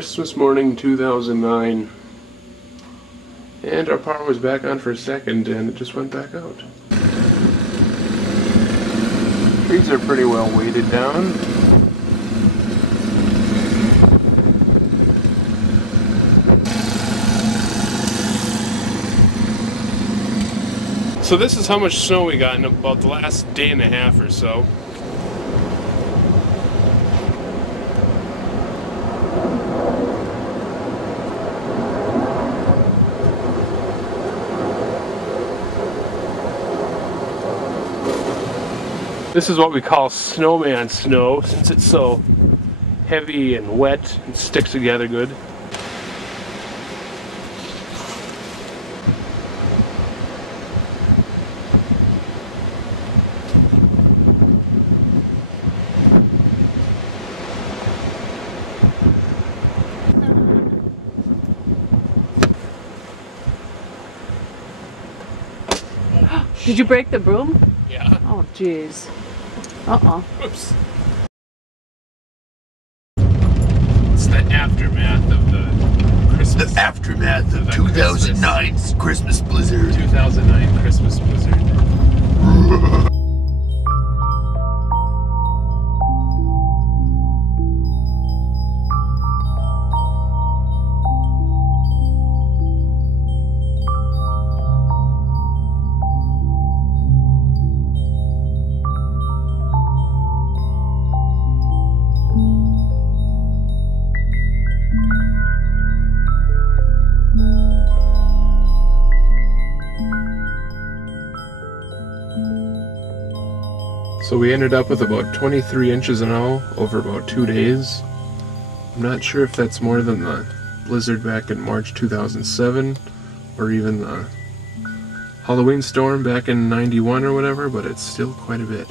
Christmas morning 2009, and our power was back on for a second and it just went back out. Trees are pretty well weighted down. So this is how much snow we got in about the last day and a half or so. This is what we call snowman snow, since it's so heavy and wet and sticks together good. Did you break the broom? Yeah. Oh, jeez. Uh-oh. Oops. It's the aftermath of the Christmas. The aftermath of 2009's Christmas blizzard. 2009 Christmas blizzard. So we ended up with about 23 inches in all over about 2 days. I'm not sure if that's more than the blizzard back in March 2007 or even the Halloween storm back in '91 or whatever, but it's still quite a bit.